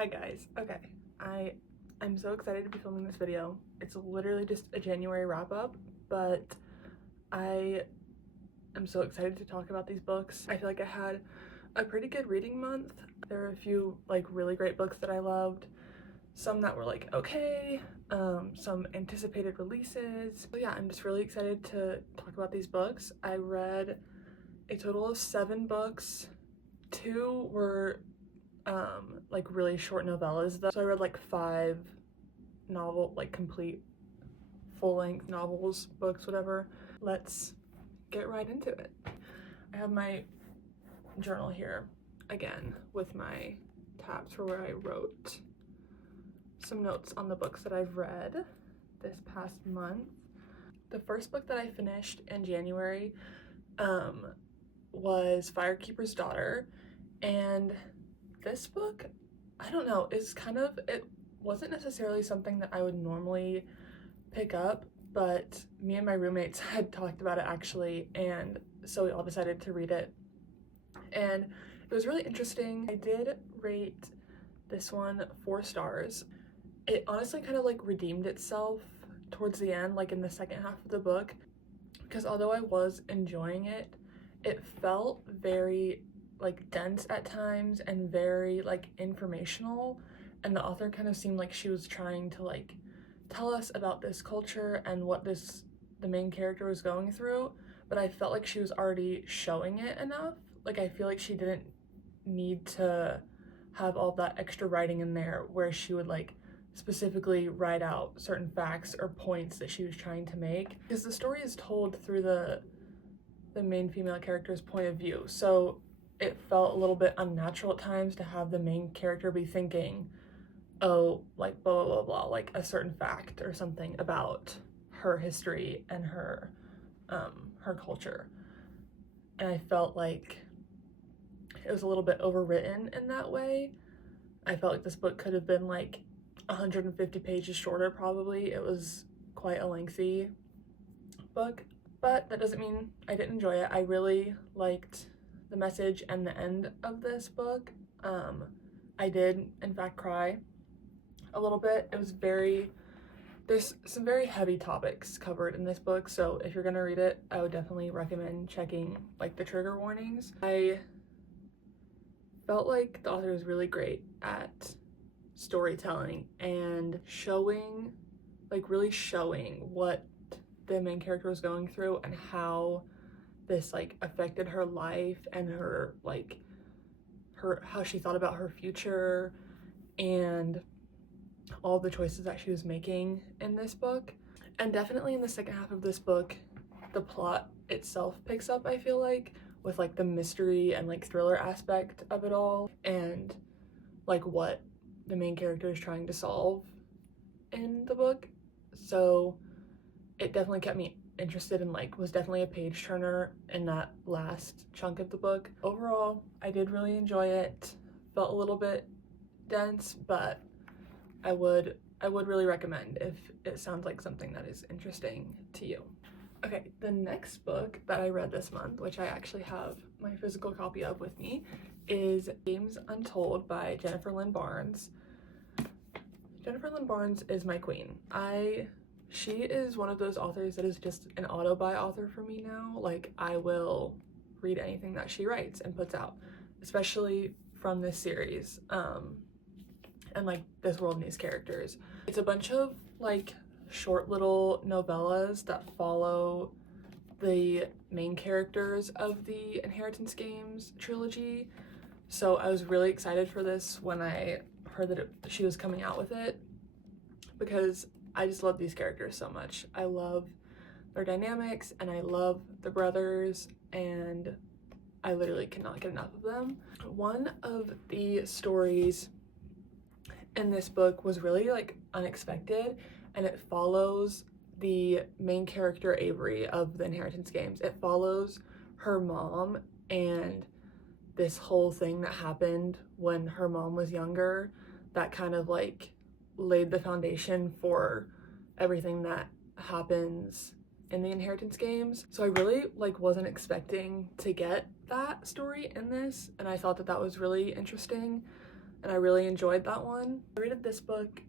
Hi guys. Okay, I'm so excited to be filming this video. It's literally just a January wrap-up, but I am so excited to talk about these books. I feel like I had a pretty good reading month. There were a few like really great books that I loved, some that were like okay, some anticipated releases. So yeah, I'm just really excited to talk about these books. I read a total of 7 books. 2 were like really short novellas though. So I read like 5 complete full-length novels, books, whatever. Let's get right into it. I have my journal here again with my tabs for where I wrote some notes on the books that I've read this past month. The first book that I finished in January was Firekeeper's Daughter, and this book, I don't know, is it wasn't necessarily something that I would normally pick up, but me and my roommates had talked about it actually, and so we all decided to read it, and it was really interesting. I did rate this one 4 stars. It honestly kind of like redeemed itself towards the end, like in the second half of the book, because although I was enjoying it, it felt very like dense at times and very like informational, and the author kind of seemed like she was trying to like tell us about this culture and what the main character was going through, but I felt like she was already showing it enough. Like I feel like she didn't need to have all that extra writing in there where she would like specifically write out certain facts or points that she was trying to make, because the story is told through the main female character's point of view, so it felt a little bit unnatural at times to have the main character be thinking, oh, like blah blah blah blah, like a certain fact or something about her history and her culture. And I felt like it was a little bit overwritten in that way. I felt like this book could have been like 150 pages shorter probably. It was quite a lengthy book, but that doesn't mean I didn't enjoy it. I really liked the message and the end of this book. I did in fact cry a little bit. There's some very heavy topics covered in this book, so if you're gonna read it, I would definitely recommend checking like the trigger warnings. I felt like the author was really great at storytelling and really showing what the main character was going through and how this like affected her life and how she thought about her future and all the choices that she was making in this book. And definitely in the second half of this book, the plot itself picks up, I feel like, with like the mystery and like thriller aspect of it all, and like what the main character is trying to solve in the book. So it definitely kept me interested and like was definitely a page turner in that last chunk of the book. Overall, I did really enjoy it. Felt a little bit dense, but I would really recommend if it sounds like something that is interesting to you. Okay, the next book that I read this month, which I actually have my physical copy of with me, is Games Untold by Jennifer Lynn Barnes. Jennifer Lynn Barnes is my queen. She is one of those authors that is just an auto-buy author for me now. Like, I will read anything that she writes and puts out, especially from this series, and like This World and These Characters. It's a bunch of like short little novellas that follow the main characters of the Inheritance Games trilogy. So I was really excited for this when I heard that she was coming out with it, because I just love these characters so much. I love their dynamics and I love the brothers, and I literally cannot get enough of them. One of the stories in this book was really like unexpected, and it follows the main character Avery of the Inheritance Games. It follows her mom and this whole thing that happened when her mom was younger that kind of like laid the foundation for everything that happens in the Inheritance Games. So I really like wasn't expecting to get that story in this, and I thought that that was really interesting. and I really enjoyed that one. I rated this book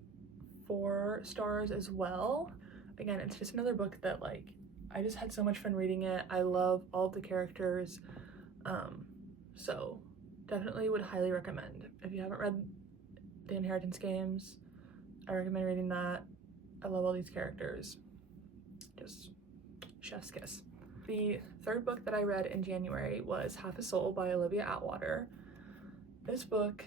4 stars as well. Again, it's just another book that like I just had so much fun reading it. I love all of the characters, so definitely would highly recommend. If you haven't read The Inheritance Games, I recommend reading that. I love all these characters. Just chef's kiss. The third book that I read in January was Half a Soul by Olivia Atwater. This book,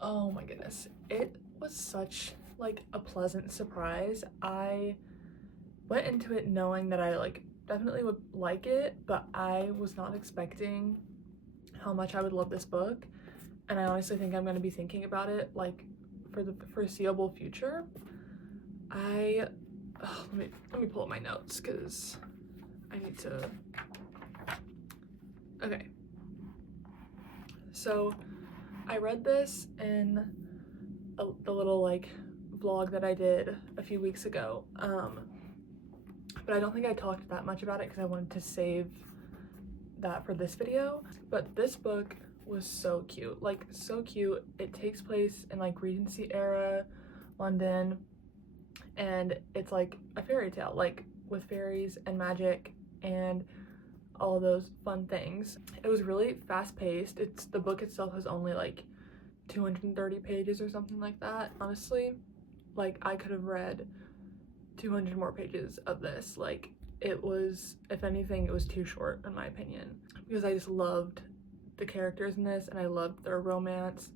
oh my goodness, it was such like a pleasant surprise. I went into it knowing that I like definitely would like it, but I was not expecting how much I would love this book, and I honestly think I'm going to be thinking about it like for the foreseeable future. Let me pull up my notes because I need to. Okay, so I read this in the little like vlog that I did a few weeks ago, but I don't think I talked that much about it because I wanted to save that for this video. But this book was so cute, like so cute. It takes place in like Regency era London, and it's like a fairy tale, like with fairies and magic and all of those fun things. It was really fast-paced. The book itself is only like 230 pages or something like that. Honestly, like I could have read 200 more pages of this. Like it was, if anything, it was too short in my opinion, because I just loved the characters in this, and I loved their romance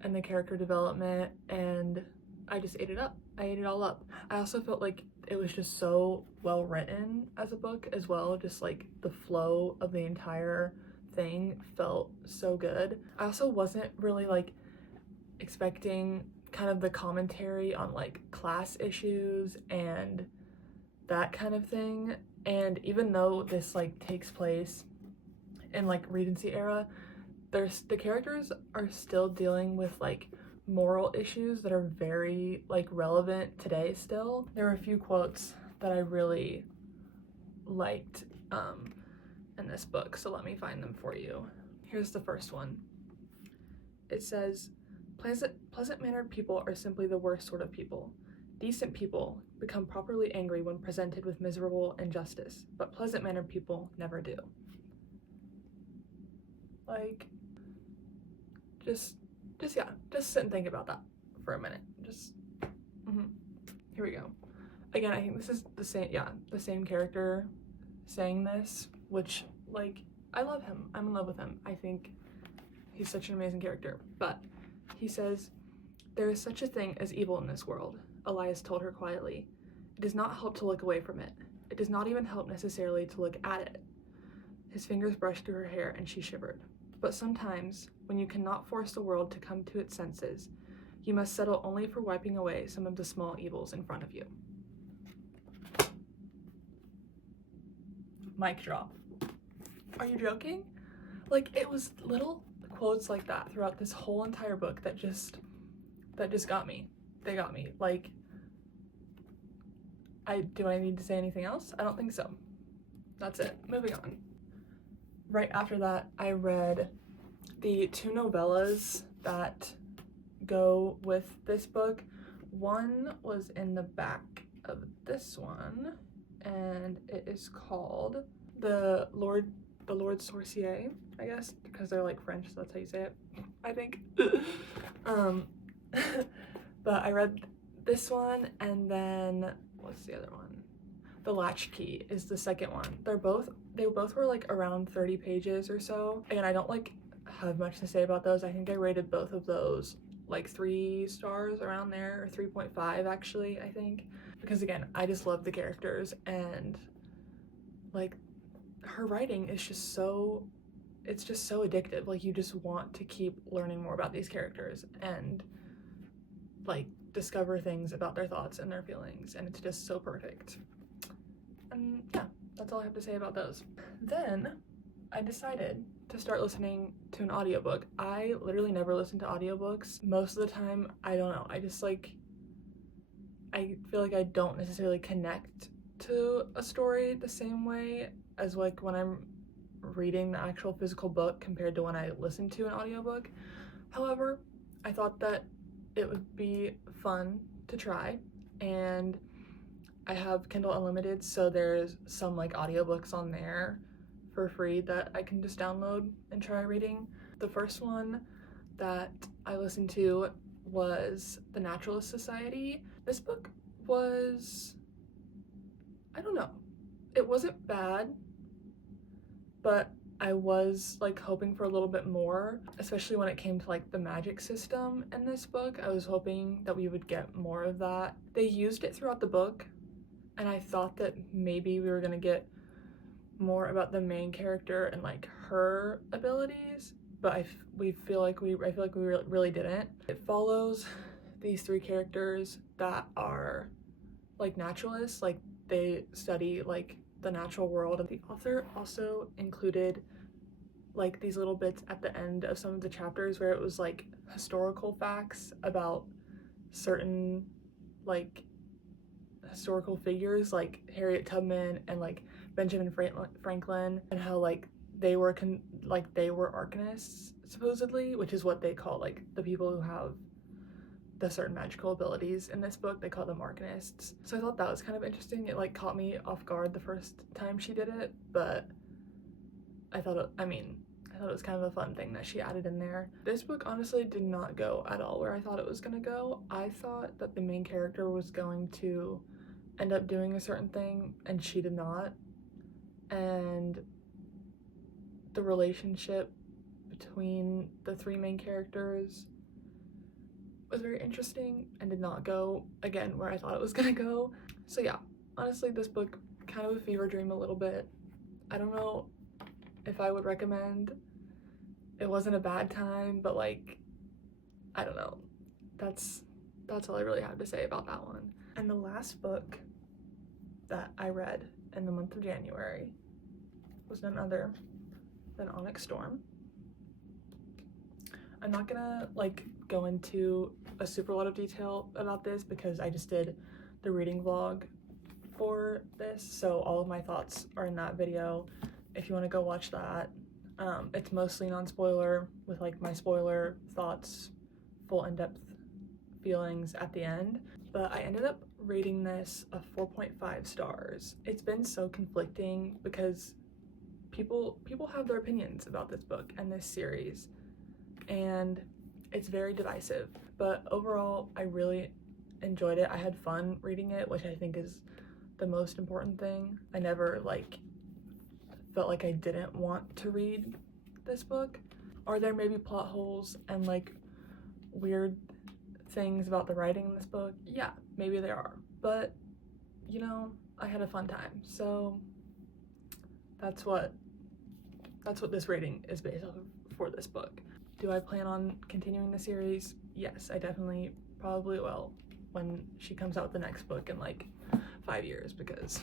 and the character development, and I just ate it up. I ate it all up. I also felt like it was just so well written as a book as well. Just like the flow of the entire thing felt so good. I also wasn't really like expecting kind of the commentary on like class issues and that kind of thing. And even though this like takes place in like Regency era, the characters are still dealing with like moral issues that are very like relevant today still. There were a few quotes that I really liked in this book, so let me find them for you. Here's the first one. It says, pleasant-mannered people are simply the worst sort of people. Decent people become properly angry when presented with miserable injustice, but pleasant-mannered people never do. Like, just sit and think about that for a minute. Here we go. Again, I think this is the same character saying this, which, like, I love him. I'm in love with him. I think he's such an amazing character. But he says, there is such a thing as evil in this world, Elias told her quietly. It does not help to look away from it. It does not even help necessarily to look at it. His fingers brushed through her hair and she shivered. But sometimes, when you cannot force the world to come to its senses, you must settle only for wiping away some of the small evils in front of you. Mic drop. Are you joking? Like, it was little quotes like that throughout this whole entire book that just got me. They got me. Like, do I need to say anything else? I don't think so. That's it. Moving on. Right after that, I read the 2 novellas that go with this book. One was in the back of this one, and it is called The Lord Sorcier, I guess, because they're like French, so that's how you say it, I think. But I read this one, and then what's the other one? The Latchkey is the second one. They both were like around 30 pages or so. Again, I don't like have much to say about those. I think I rated both of those like 3 stars around there, or 3.5 actually, I think, because again, I just love the characters, and like her writing is just so addictive. Like, you just want to keep learning more about these characters and like discover things about their thoughts and their feelings, and it's just so perfect. And yeah, that's all I have to say about those. Then I decided to start listening to an audiobook. I literally never listen to audiobooks. Most of the time, I don't know, I just like, I feel like I don't necessarily connect to a story the same way as like when I'm reading the actual physical book compared to when I listen to an audiobook. However, I thought that it would be fun to try, and I have Kindle Unlimited, so there's some like audiobooks on there for free that I can just download and try reading. The first one that I listened to was The Naturalist Society. This book was, I don't know, it wasn't bad, but I was like hoping for a little bit more, especially when it came to like the magic system in this book. I was hoping that we would get more of that. They used it throughout the book, and I thought that maybe we were gonna get more about the main character and like her abilities, but I feel like we really didn't. It follows these three characters that are like naturalists, like they study like the natural world. And the author also included like these little bits at the end of some of the chapters where it was like historical facts about certain like historical figures like Harriet Tubman and like Benjamin Franklin, and how like they were arcanists supposedly, which is what they call like the people who have the certain magical abilities in this book. They call them arcanists. So I thought that was kind of interesting. It like caught me off guard the first time she did it, but I thought it was kind of a fun thing that she added in there. This book honestly did not go at all where I thought it was gonna go. I thought that the main character was going to end up doing a certain thing, and she did not. And the relationship between the three main characters was very interesting and did not go, again, where I thought it was gonna go. So yeah, honestly, this book, kind of a fever dream a little bit. I don't know if I would recommend. It wasn't a bad time, but like, I don't know. That's all I really have to say about that one. And the last book that I read in the month of January was none other than Onyx Storm. I'm not gonna like go into a super lot of detail about this because I just did the reading vlog for this, so all of my thoughts are in that video if you want to go watch that. It's mostly non-spoiler with like my spoiler thoughts, full in-depth feelings at the end, but I ended up rating this a 4.5 stars. It's been so conflicting because people have their opinions about this book and this series, and it's very divisive, but overall I really enjoyed it. I had fun reading it, which I think is the most important thing. I never like felt like I didn't want to read this book. Are there maybe plot holes and like weird things about the writing in this book? Yeah, maybe there are, but you know, I had a fun time, so that's what this rating is based off of for this book. Do I plan on continuing the series? Yes, I definitely probably will when she comes out with the next book in like 5 years, because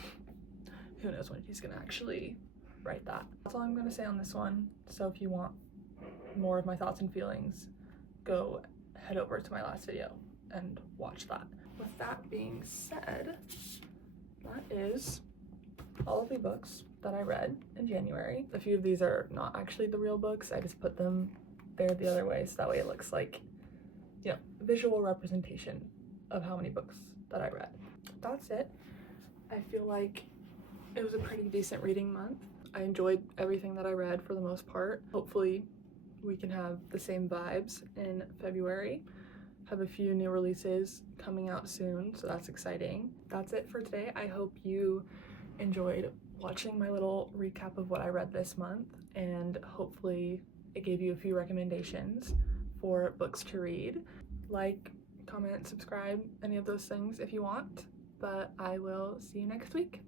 who knows when she's gonna actually write that. That's all I'm gonna say on this one. So if you want more of my thoughts and feelings, go head over to my last video and watch that. With that being said, that is all of the books that I read in January. A few of these are not actually the real books. I just put them there the other way so that way it looks like, you know, visual representation of how many books that I read. That's it. I feel like it was a pretty decent reading month. I enjoyed everything that I read for the most part. Hopefully we can have the same vibes in February. Have a few new releases coming out soon, so that's exciting. That's it for today. I hope you enjoyed watching my little recap of what I read this month, and hopefully it gave you a few recommendations for books to read. Like, comment, subscribe, any of those things if you want, but I will see you next week.